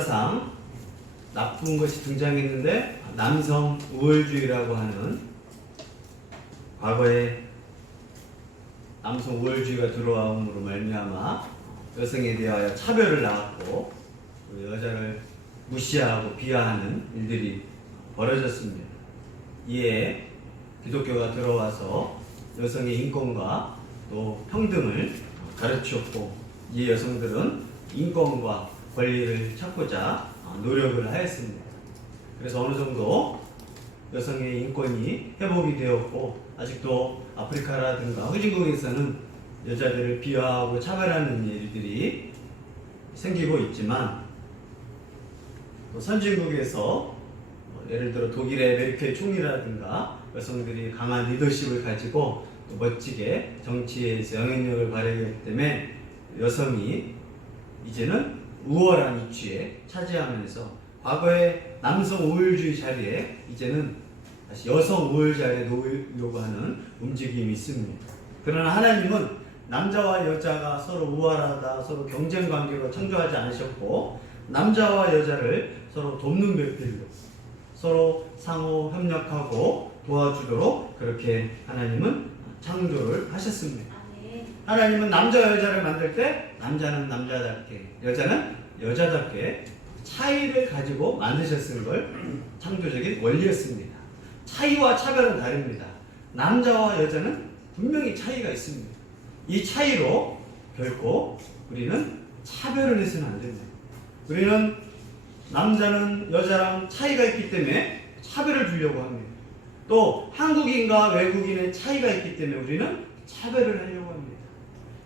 상 나쁜 것이 등장했는데 남성 우월주의라고 하는 과거에 남성 우월주의가 들어옴으로 말미암아 여성에 대하여 차별을 낳았고 여자를 무시하고 비하하는 일들이 벌어졌습니다. 이에 기독교가 들어와서 여성의 인권과 또 평등을 가르쳤고 이에 여성들은 인권과 권리를 찾고자 노력을 하였습니다. 그래서 어느 정도 여성의 인권이 회복이 되었고 아직도 아프리카라든가 후진국에서는 여자들을 비하하고 차별하는 일들이 생기고 있지만 또 선진국에서 예를 들어 독일의 메르켈 총리라든가 여성들이 강한 리더십을 가지고 또 멋지게 정치에서 영향력을 발휘하기 때문에 여성이 이제는 우월한 위치에 차지하면서 과거의 남성 우월주의 자리에 이제는 다시 여성 우월 자리에 놓으려고 하는 움직임이 있습니다. 그러나 하나님은 남자와 여자가 서로 우월하다, 서로 경쟁 관계로 창조하지 않으셨고 남자와 여자를 서로 돕는 배필로 서로 상호 협력하고 도와주도록 그렇게 하나님은 창조를 하셨습니다. 하나님은 남자와 여자를 만들 때 남자는 남자답게 여자는 여자답게 차이를 가지고 만드셨을 걸 창조적인 원리였습니다. 차이와 차별은 다릅니다. 남자와 여자는 분명히 차이가 있습니다. 이 차이로 결코 우리는 차별을 해서는 안 됩니다. 우리는 남자는 여자랑 차이가 있기 때문에 차별을 주려고 합니다. 또 한국인과 외국인의 차이가 있기 때문에 우리는 차별을 하려고 합니다.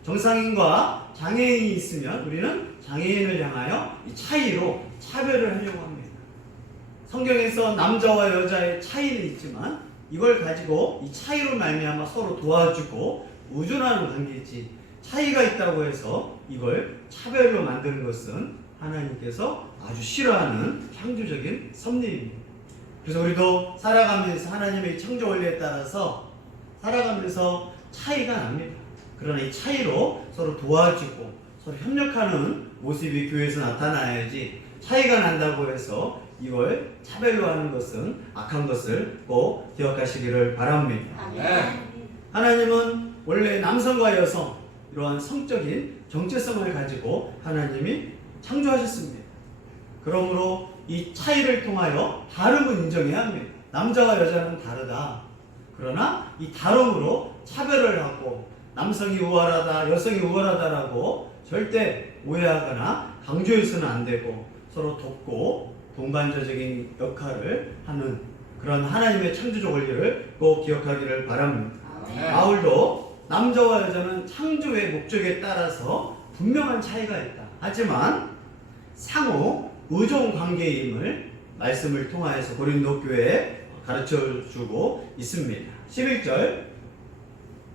정상인과 장애인이 있으면 우리는 장애인을 향하여 이 차이로 차별을 하려고 합니다. 성경에서 남자와 여자의 차이는 있지만 이걸 가지고 이 차이로 말미암아 서로 도와주고 의존하는 관계이지 차이가 있다고 해서 이걸 차별로 만드는 것은 하나님께서 아주 싫어하는 창조적인 섭리입니다. 그래서 우리도 살아가면서 하나님의 창조 원리에 따라서 살아가면서 차이가 납니다. 그러나 이 차이로 서로 도와주고 서로 협력하는 모습이 교회에서 나타나야지 차이가 난다고 해서 이걸 차별로 하는 것은 악한 것을 꼭 기억하시기를 바랍니다. 네. 하나님은 원래 남성과 여성 이러한 성적인 정체성을 가지고 하나님이 창조하셨습니다. 그러므로 이 차이를 통하여 다름을 인정해야 합니다. 남자와 여자는 다르다. 그러나 이 다름으로 차별을 하고 남성이 우월하다, 여성이 우월하다라고 절대 오해하거나 강조해서는 안 되고 서로 돕고 동반자적인 역할을 하는 그런 하나님의 창조적 원리를 꼭 기억하기를 바랍니다. 바울도 남자와 여자는 창조의 목적에 따라서 분명한 차이가 있다. 하지만 상호 의존 관계임을 말씀을 통하여서 고린도 교회에 가르쳐주고 있습니다. 11절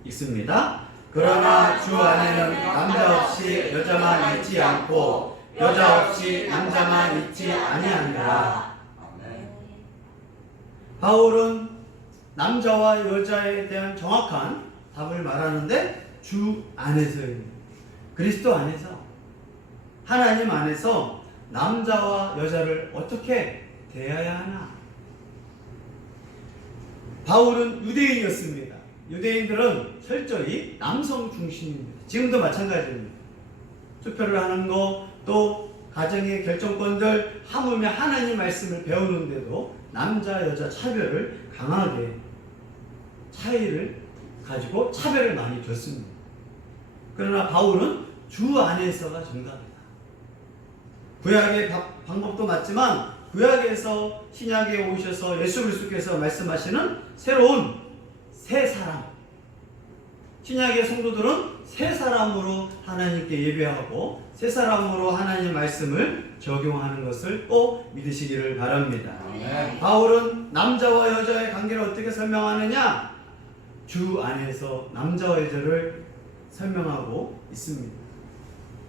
읽습니다. 그러나 주 안에는 남자 없이 여자만 있지 않고 여자 없이 남자만 있지 아니하니라. 바울은 남자와 여자에 대한 정확한 답을 말하는데 주 안에서입니다. 그리스도 안에서 하나님 안에서 남자와 여자를 어떻게 대해야 하나? 바울은 유대인이었습니다. 유대인들은 철저히 남성 중심입니다. 지금도 마찬가지입니다. 투표를 하는 거, 또 가정의 결정권들, 하물며 하나님 말씀을 배우는데도 남자, 여자 차별을 강하게 차이를 가지고 차별을 많이 줬습니다. 그러나 바울은 주 안에서가 정답이다. 구약의 방법도 맞지만 구약에서 신약에 오셔서 예수 그리스도께서 말씀하시는 새로운 새 사람, 신약의 성도들은 새 사람으로 하나님께 예배하고 새 사람으로 하나님 말씀을 적용하는 것을 꼭 믿으시기를 바랍니다. 네. 바울은 남자와 여자의 관계를 어떻게 설명하느냐? 주 안에서 남자와 여자를 설명하고 있습니다.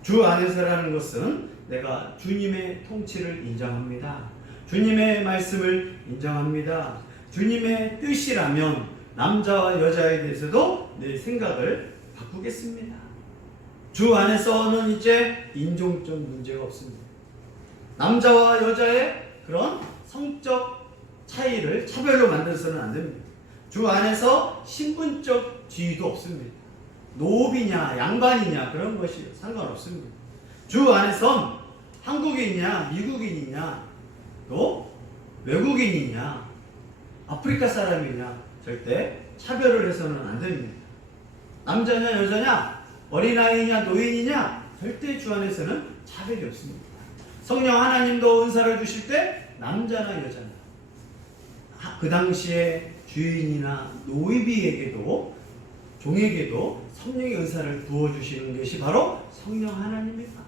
주 안에서라는 것은 내가 주님의 통치를 인정합니다. 주님의 말씀을 인정합니다. 주님의 뜻이라면 남자와 여자에 대해서도 내 생각을 바꾸겠습니다. 주 안에서는 이제 인종적 문제가 없습니다. 남자와 여자의 그런 성적 차이를 차별로 만들어서는 안 됩니다. 주 안에서 신분적 지위도 없습니다. 노비냐 양반이냐 그런 것이 상관없습니다. 주 안에선 한국인이냐 미국인이냐 또 외국인이냐 아프리카 사람이냐 절대 차별을 해서는 안 됩니다. 남자냐 여자냐 어린아이냐 노인이냐 절대 주 안에서는 차별이 없습니다. 성령 하나님도 은사를 주실 때 남자나 여자나 그 당시에 주인이나 노비에게도 종에게도 성령의 은사를 부어주시는 것이 바로 성령 하나님입니다.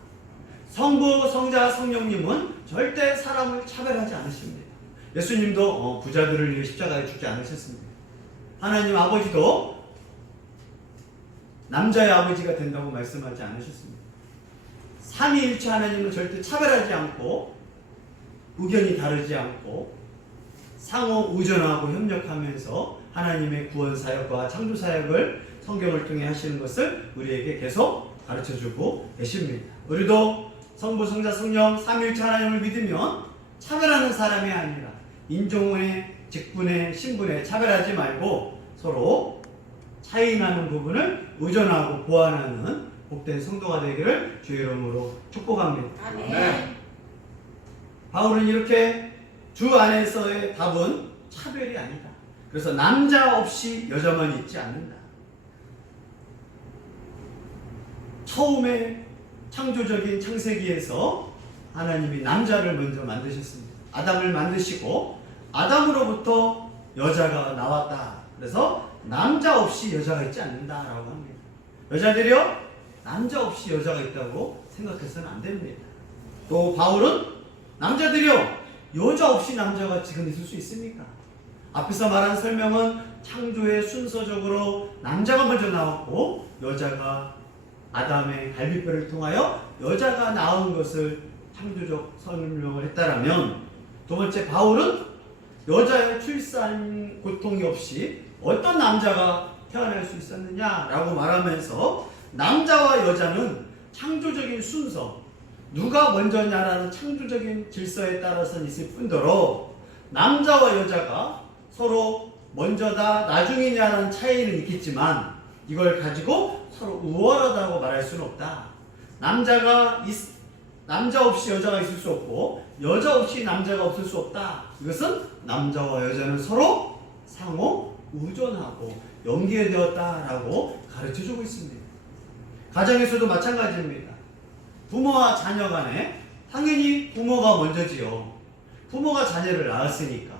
성부, 성자, 성령님은 절대 사람을 차별하지 않으십니다. 예수님도 부자들을 위해 십자가에 죽지 않으셨습니다. 하나님 아버지도 남자의 아버지가 된다고 말씀하지 않으셨습니다. 삼위일체 하나님은 절대 차별하지 않고 의견이 다르지 않고 상호 의존하고 협력하면서 하나님의 구원 사역과 창조 사역을 성경을 통해 하시는 것을 우리에게 계속 가르쳐주고 계십니다. 우리도 성부, 성자, 성령 삼위일체 하나님을 믿으면 차별하는 사람이 아니라 인종의, 직분의, 신분에 차별하지 말고 서로 차이나는 부분을 의존하고 보완하는 복된 성도가 되기를 주의 이름으로 축복합니다. 아멘. 바울은 이렇게 주 안에서의 답은 차별이 아니다. 그래서 남자 없이 여자만 있지 않는다. 처음에 창조적인 창세기에서 하나님이 남자를 먼저 만드셨습니다. 아담을 만드시고 아담으로부터 여자가 나왔다. 그래서 남자 없이 여자가 있지 않는다라고 합니다. 여자들이요 남자 없이 여자가 있다고 생각해서는 안 됩니다. 또 바울은 남자들이요 여자 없이 남자가 지금 있을 수 있습니까? 앞에서 말한 설명은 창조의 순서적으로 남자가 먼저 나왔고 여자가 아담의 갈비뼈를 통하여 여자가 나온 것을 창조적 설명을 했다라면, 두 번째 바울은 여자의 출산 고통이 없이 어떤 남자가 태어날 수 있었느냐라고 말하면서 남자와 여자는 창조적인 순서, 누가 먼저냐라는 창조적인 질서에 따라서는 있을 뿐더러 남자와 여자가 서로 먼저다 나중이냐라는 차이는 있겠지만 이걸 가지고 서로 우월하다고 말할 수는 없다. 남자 없이 여자가 있을 수 없고 여자 없이 남자가 없을 수 없다. 이것은 남자와 여자는 서로 상호 의존하고 연계되었다라고 가르쳐주고 있습니다. 가정에서도 마찬가지입니다. 부모와 자녀 간에 당연히 부모가 먼저지요. 부모가 자녀를 낳았으니까.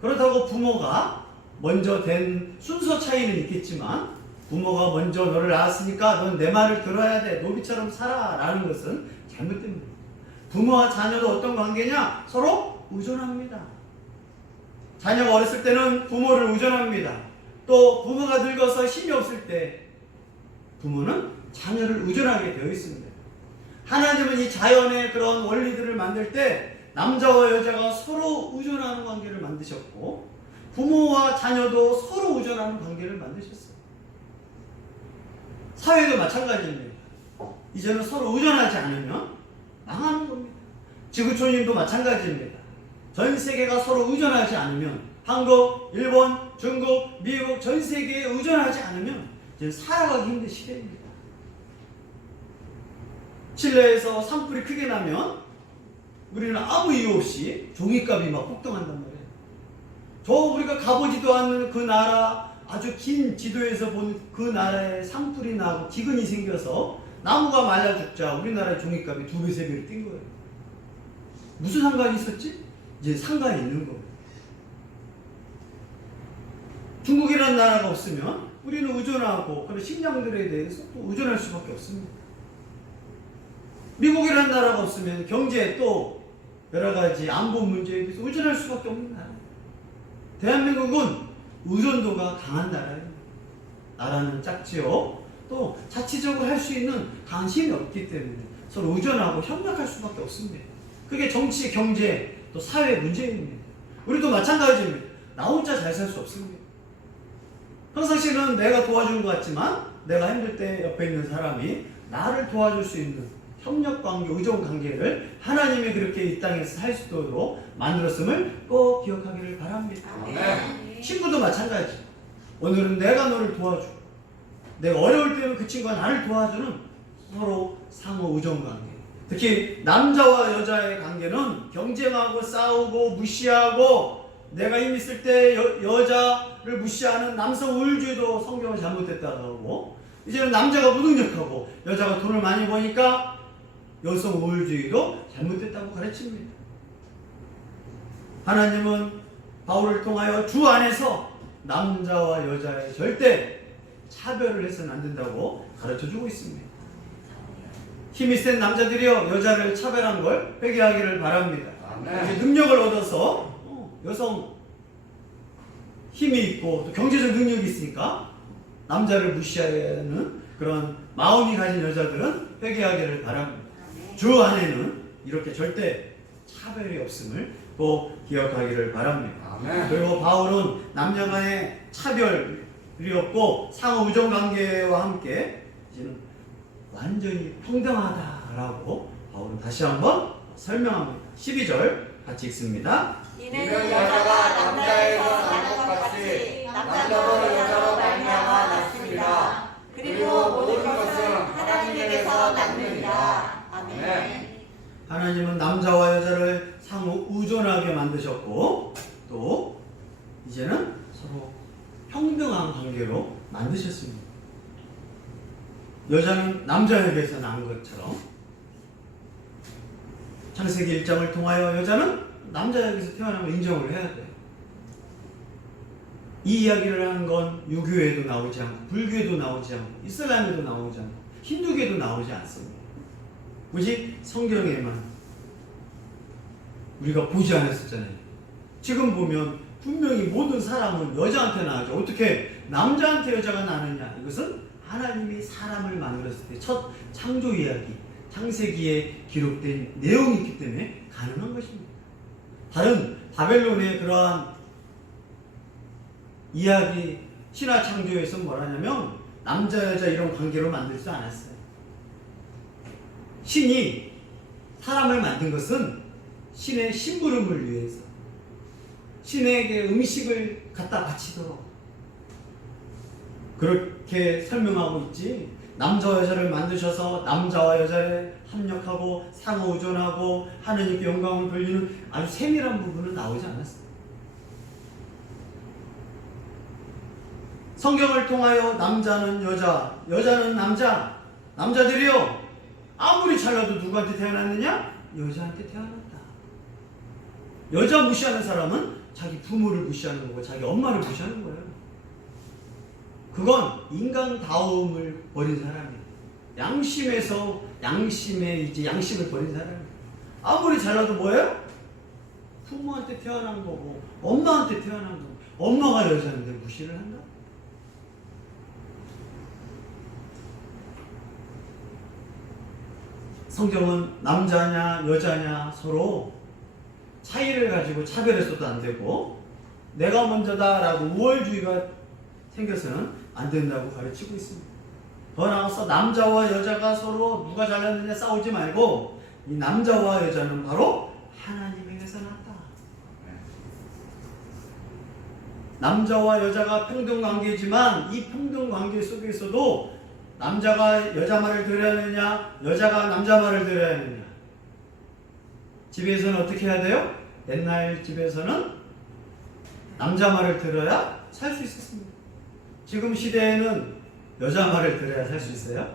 그렇다고 부모가 먼저 된 순서 차이는 있겠지만 부모가 먼저 너를 낳았으니까 넌 내 말을 들어야 돼. 노비처럼 살아. 라는 것은 잘못됩니다. 부모와 자녀도 어떤 관계냐? 서로 의존합니다. 자녀가 어렸을 때는 부모를 의존합니다. 또 부모가 늙어서 힘이 없을 때 부모는 자녀를 의존하게 되어 있습니다. 하나님은 이 자연의 그런 원리들을 만들 때 남자와 여자가 서로 의존하는 관계를 만드셨고 부모와 자녀도 서로 의존하는 관계를 만드셨어요. 사회도 마찬가지입니다. 이제는 서로 의존하지 않으면 망하는 겁니다. 지구촌인도 마찬가지입니다. 전 세계가 서로 의존하지 않으면 한국, 일본, 중국, 미국 전 세계에 의존하지 않으면 이제 살아가기 힘든 시대입니다. 칠레에서 산불이 크게 나면 우리는 아무 이유 없이 종이값이 막 폭등한단 말이에요. 저 우리가 가보지도 않는 그 나라, 아주 긴 지도에서 본 그 나라에 산불이 나고 기근이 생겨서 나무가 말라 죽자 우리나라의 종이값이 2배, 3배로 뛴 거예요. 무슨 상관이 있었지? 이제 상관이 있는 거예요. 중국이라는 나라가 없으면 우리는 의존하고 그런 식량들에 대해서 또 의존할 수밖에 없습니다. 미국이라는 나라가 없으면 경제 또 여러 가지 안보 문제에 대해서 의존할 수밖에 없는 나라예요. 대한민국은 의존도가 강한 나라예요. 나라는 작지요. 또 자치적으로 할 수 있는 강한 힘이 없기 때문에 서로 의존하고 협력할 수밖에 없습니다. 그게 정치, 경제, 또 사회 문제입니다. 우리도 마찬가지입니다. 나 혼자 잘 살 수 없습니다. 평상시에는 내가 도와주는 것 같지만 내가 힘들 때 옆에 있는 사람이 나를 도와줄 수 있는 협력관계, 의존관계를 하나님이 그렇게 이 땅에서 살 수 있도록 만들었음을 꼭 기억하기를 바랍니다. 친구도 마찬가지. 오늘은 내가 너를 도와줘. 내가 어려울 때는 그 친구가 나를 도와주는 서로 상호 의존관계. 특히 남자와 여자의 관계는 경쟁하고 싸우고 무시하고 내가 힘 있을 때 여자를 무시하는 남성 우월주의도 성경은 잘못됐다고 하고 이제는 남자가 무능력하고 여자가 돈을 많이 버니까 여성 우월주의도 잘못됐다고 가르칩니다. 하나님은 바울을 통하여 주 안에서 남자와 여자의 절대 차별을 해서는 안 된다고 가르쳐주고 있습니다. 힘이 센 남자들이요 여자를 차별한 걸 회개하기를 바랍니다. 이제 능력을 얻어서 여성 힘이 있고 또 경제적 능력이 있으니까 남자를 무시하는 그런 마음이 가진 여자들은 회개하기를 바랍니다. 주 안에는 이렇게 절대 차별이 없음을 꼭 기억하기를 바랍니다. 그리고 바울은 남녀 간의 차별이 없고 상호 의존 관계와 함께 이제는 완전히 평등하다라고 바울은 다시 한번 설명합니다. 12절 같이 읽습니다. 이는 여자가 남자에서 나는 것 같이 남자도 여자로 말미암아 났습니다. 그리고 모든 것은 하나님에게서 났느니라. 아멘. 하나님은 남자와 여자를 상호 의존하게 만드셨고 또 이제는 서로 평등한 관계로 만드셨습니다. 여자는 남자에게서 난 것처럼 창세기 1장을 통하여 여자는 남자에게서 태어나면 인정을 해야 돼요. 이 이야기를 하는 건 유교에도 나오지 않고 불교에도 나오지 않고 이슬람에도 나오지 않고 힌두교에도 나오지 않습니다. 오직 성경에만 우리가 보지 않았었잖아요. 지금 보면 분명히 모든 사람은 여자한테 나오죠. 어떻게 남자한테 여자가 나느냐? 이것은 하나님이 사람을 만들었을 때 첫 창조 이야기, 창세기에 기록된 내용이 있기 때문에 가능한 것입니다. 다른 바벨론의 그러한 이야기, 신화 창조에서 뭐라냐면 남자 여자 이런 관계로 만들지 않았어요. 신이 사람을 만든 것은 신의 심부름을 위해서 신에게 음식을 갖다 바치도록 그렇게 설명하고 있지. 남자와 여자를 만드셔서 남자와 여자를 합력하고 상호 의존하고 하느님께 영광을 돌리는 아주 세밀한 부분은 나오지 않았어요. 성경을 통하여 남자는 여자, 여자는 남자, 남자들이요 아무리 잘나도 누구한테 태어났느냐? 여자한테 태어났다. 여자 무시하는 사람은 자기 부모를 무시하는 거고 자기 엄마를 무시하는 거예요. 그건 인간다움을 버린 사람이에요. 양심에서 양심을 버린 사람이에요. 아무리 잘나도 뭐예요? 부모한테 태어난 거고 엄마한테 태어난 거고 엄마가 여자인데 무시를 한다? 성경은 남자냐 여자냐 서로 차이를 가지고 차별해서도 안 되고 내가 먼저다라고 우월주의가 생겨서는 안 된다고 가르치고 있습니다. 더 나아가서 남자와 여자가 서로 누가 잘났느냐 싸우지 말고 이 남자와 여자는 바로 하나님에게서 났다. 남자와 여자가 평등관계지만 이 평등관계 속에서도 남자가 여자 말을 들어야 하느냐 여자가 남자 말을 들어야 하느냐 집에서는 어떻게 해야 돼요? 옛날 집에서는 남자 말을 들어야 살 수 있었습니다. 지금 시대에는 여자 말을 들어야 살 수 있어요?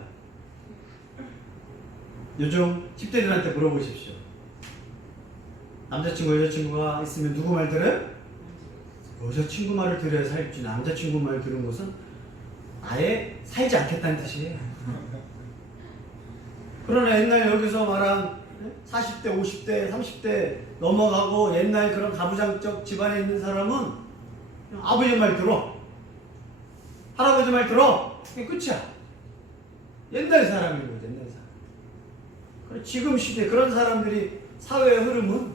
요즘 10대들한테 물어보십시오. 남자친구 여자친구가 있으면 누구 말 들어요? 여자친구 말을 들어야 살지 남자친구 말 들은 것은 아예 살지 않겠다는 뜻이에요. 그러나 옛날 여기서 말한 40대, 50대, 30대 넘어가고 옛날 그런 가부장적 집안에 있는 사람은 그냥 아버지 말 들어. 할아버지 말 들어. 그게 끝이야. 옛날 사람인 거죠. 옛날 사람. 지금 시대 그런 사람들이 사회의 흐름은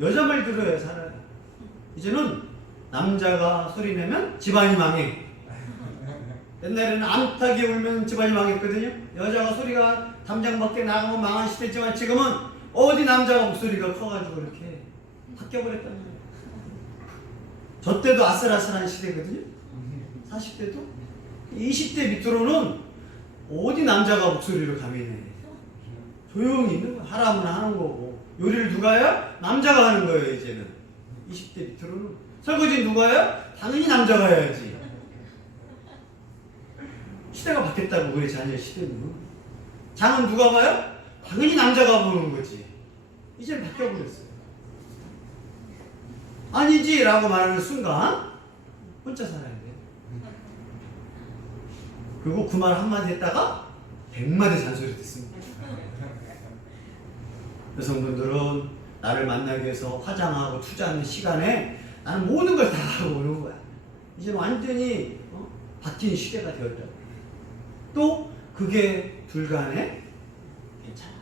여자 말 들어야 살아요. 이제는 남자가 소리 내면 집안이 망해. 옛날에는 암탉이 울면 집안이 망했거든요. 여자가 소리가 담장 밖에 나가면 망한 시대지만 지금은 어디 남자가 목소리가 커가지고 이렇게 바뀌어버렸단 말이에요. 저 때도 아슬아슬한 시대거든요. 40대도. 20대 밑으로는 어디 남자가 목소리를 감히 내. 조용히 있는 거야. 하라면 하는 거고. 요리를 누가 해요? 남자가 하는 거예요, 이제는. 20대 밑으로는. 설거지 누가 해요? 당연히 남자가 해야지. 시대가 바뀌었다고, 우리 자녀의 시대는. 장은 누가 봐요? 당연히 남자가 보는 거지. 이제 바뀌어버렸어요. 아니지 라고 말하는 순간 혼자 살아야 돼요. 그리고 그 말 한마디 했다가 100마디 잔소리 듣습니다. 여성분들은 나를 만나기 위해서 화장하고 투자하는 시간에 나는 모든 걸 다 하고 오는 거야. 이제 완전히 바뀐 시대가 되었다. 또 그게 불가능해? 괜찮아.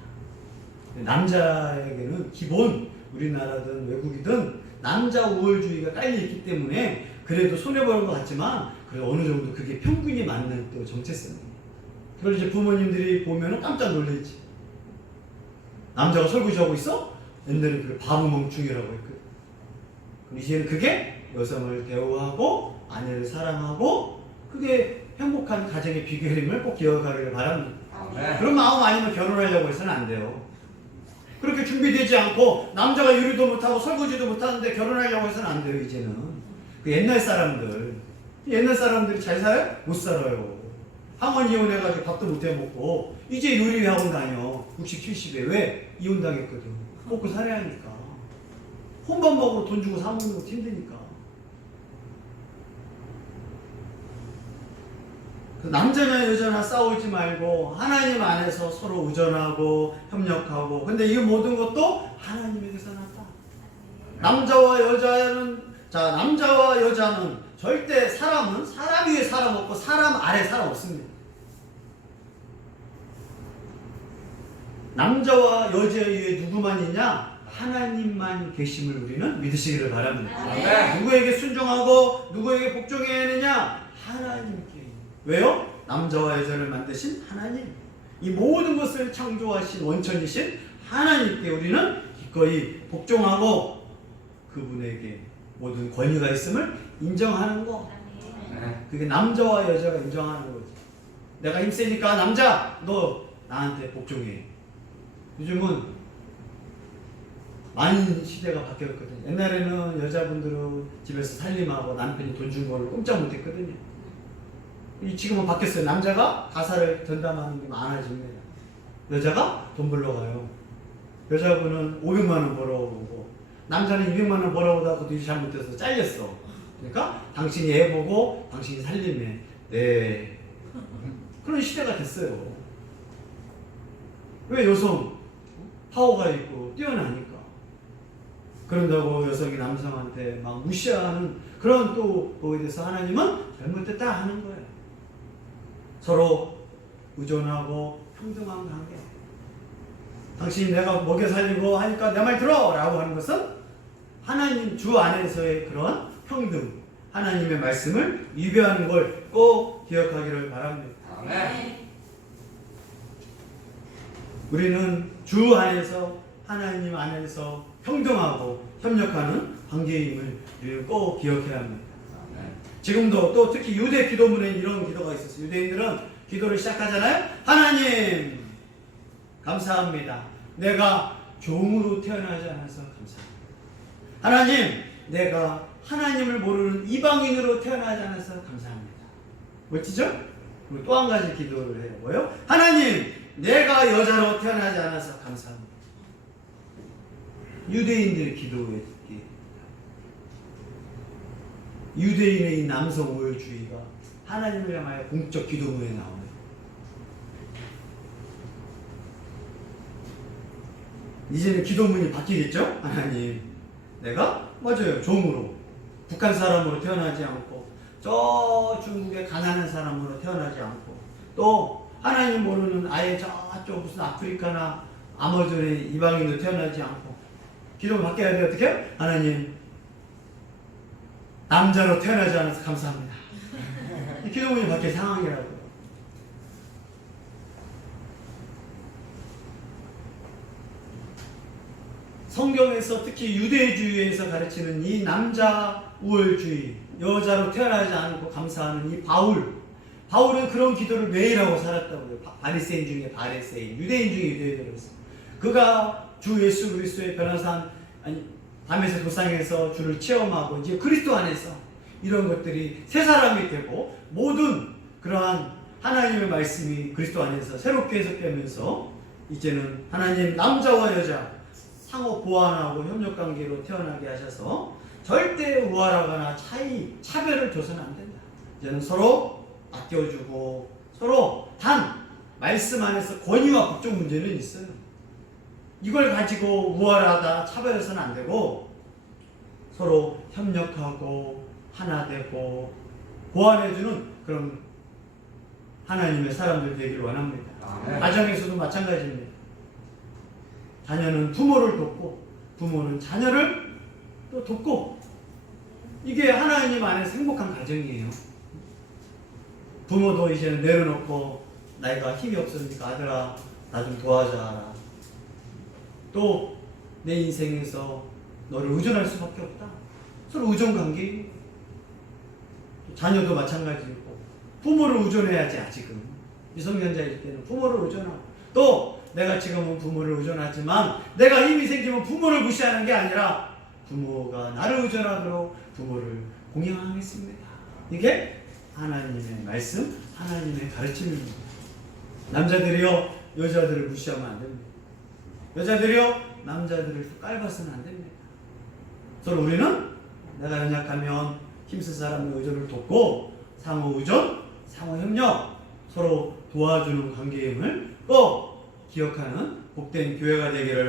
남자에게는 기본 우리나라든 외국이든 남자 우월주의가 깔려있기 때문에 그래도 손해보는 것 같지만 그래도 어느 정도 그게 평균이 맞는 또 정체성이에요. 그걸 이제 부모님들이 보면은 깜짝 놀라지. 남자가 설거지하고 있어? 옛날에 그걸 바보 멍충이라고 했거든. 그럼 이제는 그게 여성을 대우하고 아내를 사랑하고 그게 행복한 가정의 비결임을 꼭 기억하기를 바랍니다. 네. 그런 마음 아니면 결혼하려고 해서는 안 돼요. 그렇게 준비되지 않고 남자가 요리도 못하고 설거지도 못하는데 결혼하려고 해서는 안 돼요. 이제는 그 옛날 사람들이 잘 살아요? 못 살아요. 항원 이혼해가지고 밥도 못 해먹고 이제 요리 학원 다녀. 60, 70에 왜? 이혼당했거든. 먹고 살아야 하니까. 혼밥 먹으러 돈 주고 사 먹는 것도 힘드니까. 그 남자나 여자나 싸우지 말고 하나님 안에서 서로 의존하고 협력하고. 근데 이 모든 것도 하나님에게서 났다. 남자와 여자는 절대 사람은 사람 위에 사람 없고 사람 아래 사람 없습니다. 남자와 여자 위에 누구만 있냐? 하나님만 계심을 우리는 믿으시기를 바랍니다. 네. 누구에게 순종하고 누구에게 복종해야 하느냐? 하나님께. 왜요? 남자와 여자를 만드신 하나님. 이 모든 것을 창조하신 원천이신 하나님께 우리는 기꺼이 복종하고 그분에게 모든 권위가 있음을 인정하는 거. 그게 남자와 여자가 인정하는 거지. 내가 힘세니까 남자 너 나한테 복종해. 요즘은 많은 시대가 바뀌었거든요. 옛날에는 여자분들은 집에서 살림하고 남편이 돈 준 거를 꼼짝 못했거든요. 지금은 바뀌었어요. 남자가 가사를 전담하는 게 많아집니다. 여자가 돈 벌러 가요. 여자분은 500만 원 벌어오고 남자는 200만 원 벌어오다가 그것도 일이 잘못돼서 잘렸어. 그러니까 당신이 애 보고 당신이 살림해. 네. 그런 시대가 됐어요. 왜? 여성 파워가 있고 뛰어나니까. 그런다고 여성이 남성한테 막 무시하는 그런 또 거기에 대해서 하나님은 잘못됐다 하는 거예요. 서로 의존하고 평등한 관계. 당신이 내가 먹여 살리고 하니까 내 말 들어! 라고 하는 것은 하나님 주 안에서의 그런 평등, 하나님의 말씀을 위배하는 걸 꼭 기억하기를 바랍니다. 아멘. 우리는 주 안에서 하나님 안에서 평등하고 협력하는 관계임을 우리는 꼭 기억해야 합니다. 지금도 또 특히 유대 기도문에 이런 기도가 있었어요. 유대인들은 기도를 시작하잖아요. 하나님 감사합니다. 내가 종으로 태어나지 않아서 감사합니다. 하나님 내가 하나님을 모르는 이방인으로 태어나지 않아서 감사합니다. 멋지죠? 그리고 또 한 가지 기도를 해요. 뭐요? 하나님 내가 여자로 태어나지 않아서 감사합니다. 유대인들의 기도에 유대인의 이 남성 우월주의가 하나님을 향하여 공적 기도문에 나옵니다. 이제는 기도문이 바뀌겠죠? 하나님 내가 맞아요 종으로 북한 사람으로 태어나지 않고 저 중국의 가난한 사람으로 태어나지 않고 또 하나님 모르는 아예 저쪽 무슨 아프리카나 아마존의 이방인으로 태어나지 않고 기도를 바뀌어야 돼. 어떻게? 하나님 남자로 태어나지 않아서 감사합니다. 기도문이 바뀔 상황이라고요. 성경에서 특히 유대주의에서 가르치는 이 남자 우월주의, 여자로 태어나지 않고 감사하는 이 바울은 그런 기도를 매일 하고 살았다고요. 바리새인 중에 바리새인, 유대인 중에 유대인으로서 그가 주 예수 그리스도의 변화산, 아니 밤에서 도상에서 주를 체험하고 이제 그리스도 안에서 이런 것들이 새 사람이 되고 모든 그러한 하나님의 말씀이 그리스도 안에서 새롭게 해석되면서 이제는 하나님 남자와 여자 상호 보완하고 협력 관계로 태어나게 하셔서 절대 우월하거나 차별을 줘서는 안 된다. 이제는 서로 아껴주고 서로 단 말씀 안에서 권위와 법적 문제는 있어요. 이걸 가지고 우월하다 차별해서는 안 되고 서로 협력하고 하나 되고 보완해주는 그런 하나님의 사람들 되기를 원합니다. 가정에서도 마찬가지입니다. 자녀는 부모를 돕고 부모는 자녀를 또 돕고 이게 하나님 안에서 행복한 가정이에요. 부모도 이제는 내려놓고 나이가 힘이 없으니까 아들아 나 좀 도와줘라. 또 내 인생에서 너를 의존할 수밖에 없다. 서로 의존관계. 자녀도 마찬가지고 부모를 의존해야지. 아직은 미성년자일 때는 부모를 의존하고 또 내가 지금은 부모를 의존하지만 내가 힘이 생기면 부모를 무시하는 게 아니라 부모가 나를 의존하도록 부모를 공양하겠습니다. 이게 하나님의 말씀, 하나님의 가르침입니다. 남자들이요 여자들을 무시하면 안 됩니다. 여자들이요 남자들을 깔봐서는 안 됩니다. 서로 우리는 내가 연약하면 힘쓸 사람의 의존을 돕고 상호 의존, 상호 협력, 서로 도와주는 관계임을 꼭 기억하는 복된 교회가 되기를